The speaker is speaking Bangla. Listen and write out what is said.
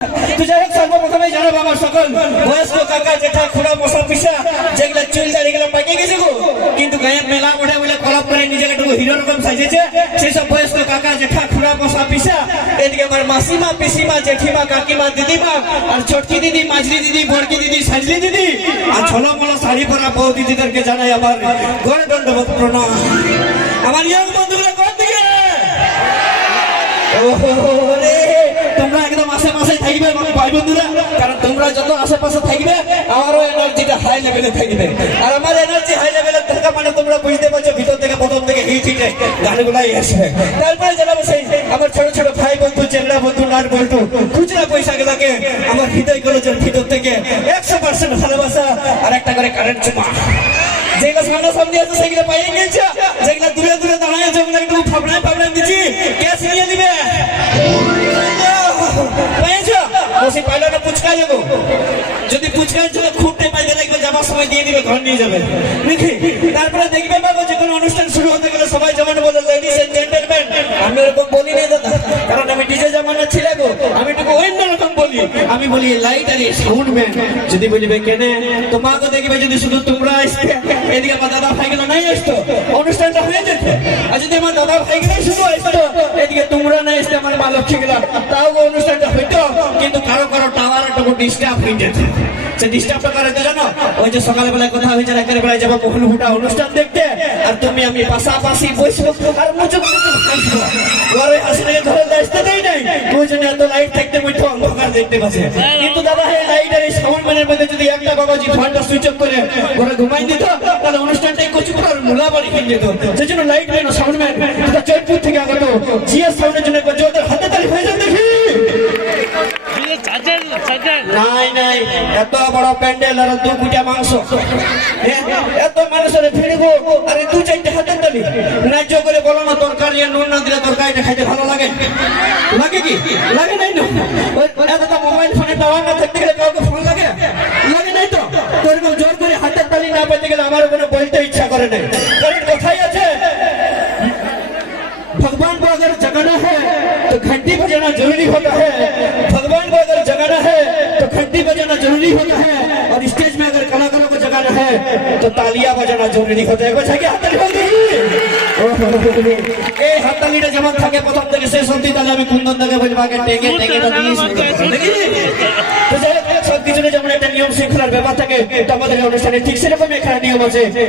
তো যাই হোক সর্বপ্রথমে জানাবো আমার সকল বয়স্ক কাকা জেঠা খুড়া মশা পিসা যেগুলো চুল দাড়িগুলো পাকে গেছে গো, কিন্তু গায়ে মেলা ওঠে বলে কলপ করে নিজেকে একটু হিরো রকম সাজেছে, সেই সব বয়স্ক কাকা জেঠা খুড়া মশা পিসা, এদিকে আমার মাসিমা পিসিমা জেঠিমা কাকিমা দিদিমা আর ছোটকি দিদি মাঝলি দিদি বড়কি দিদি সাজলি দিদি আর ঝলমল শাড়ি পরা বউ দিদিদেরকে জানাই আমার গড়ে দণ্ডবত প্রণাম। আমার ইয়ং বন্ধুগুলো কোন দিকে? ওরে তোমরা একদম আশেপাশে থাকবে ভাই বন্ধুরা, কারণ তোমরা যত আশেপাশে থাকবে আমারও এনার্জিটা হাই লেভেলে থাকবে, আর আমার এনার্জি হাই লেভেলে থাকা মানে তোমরা বুঝতে পারছো ভিতর থেকে প্রথম থেকে হিট হিটে গানগুলাই আসে। তারপরে জানাবো সেই আমার ছোট ছোট ভাই বন্ধু চেল্লা বন্ধু নাট বন্ধু খুচরা পয়সা গুলাকে আমার হৃদয় কলেজের ভিতর থেকে 100% ভালোবাসা আর একটা করে কারেন্ট চুমা, যেগুলো সামনাসামনি আছে সেগুলো পাইয়ে গেছে, যেগুলো দূরে দূরে দাঁড়ায় আছে ওগুলো একটু ফাবড়ায় ফাবড়ায় দিচ্ছি, কে ছিনিয়ে দিবে বসে পাইলো না পুচকা যাবো, যদি পুচকার জন্য খুঁটতে পাইতে লাগবে যাবার সময় দিয়ে দিবে ঘর নিয়ে যাবে নাকি। তারপরে দেখবে বাবু যে কোনো অনুষ্ঠান শুরু হতে গেলে সবাই যেমন বলে লেডিস এন্ড জেন্টলম্যান, আমি ওরকম বলি না দাদা, কারণ আমি ডিজে জামানা ছিল গো, আমি একটু অন্য রকম বলি, আমি বলি লাইট আর সাউন্ড ম্যান। যদি বলিবে কেনে তোমাকে দেখবে যদি শুধু তোমরা আসতে এদিকে আমার দাদা ভাইগুলো নাই আসতো অনুষ্ঠানটা হয়ে যেত, আর যদি আমার দাদা ভাইগুলো শুধু আসতো এদিকে তোমরা নাই আসতে আমার মা লক্ষ্মী গেলাম তাও অনুষ্ঠানটা হইতো, কিন্তু কারো কারো টাওয়ার একটু ডিস্টার্ব হয়ে যেত। সে ডিস্টার্বটা করে তো জানো, ওই যে সকালবেলায় কথা হয়েছে রাতের বেলায় যাবো কখন হুটা অনুষ্ঠান দেখতে, আর তুমি আমি পাশাপাশি বসবো আর মুচুক মুচুক হাসবো, ঘরে আসলে ঘরে আসতে দেই নাই ওই জন্য এত লাইট থাকতে মুঠো অন্ধকার দেখতে পাচ্ছে। কিন্তু দাদা এই লাইট আর এই সাউন্ড ম্যানের মধ্যে যদি একটা বাবাজি ফোনটা সুইচ অফ করে ঘরে ঘুমাই দিত তাহলে অনুষ্ঠানটাই কচুপুর আর মূলা বাড়ি কিনে যেত। সেই জন্য light man sound man Jaipur থেকে আগত জিএস সাউন্ডের জন্য জোরদার হাতে তালি হয়ে যান দেখি। নাই নাই এত বড় প্যান্ডেল আর 2 কুটা মাংস, এত মানুষের ভিড়বো আরে 2-4টা হাতের তালি ন্যায্য করে বলো না, তরকারি নুন না দিলে তরকারিটা খাইতে ভালো লাগে লাগে কি লাগে নাই না? এত মোবাইল ফোনে টাওয়ার না থাকতে গেলে কাউকে ফোন লাগে লাগে নাই তো? তো এরকম জোর করে হাতের তালি না পেতে গেলে আমার কোনো বলতে ইচ্ছা করে নাই, কারণ কথাই আছে भगवान को अगर जगाना है तो घंटी बजाना जरूरी होता है, भगवान को अगर जगाना है तो घंटी बजाना जरूरी होता है, और स्टेज में अगर कलाकारों को जगाना है तो तालियां बजाना जरूरी होता है। कुछ है क्या हाथताली हो गई? এই হাততালিটা যেমন থাকে প্রথম থেকে শেষ অবধি, তাহলে আমি কুন্দন দাকে বলবো আগে টেকে টেকে তো দিয়ে শুরু করতে নাকি। তো যাই হোক সব কিছুতে যেমন একটা নিয়ম শৃঙ্খলার ব্যাপার থাকে তো আমাদের অনুষ্ঠানে ঠিক সেরকম এখানে নিয়ম আছে।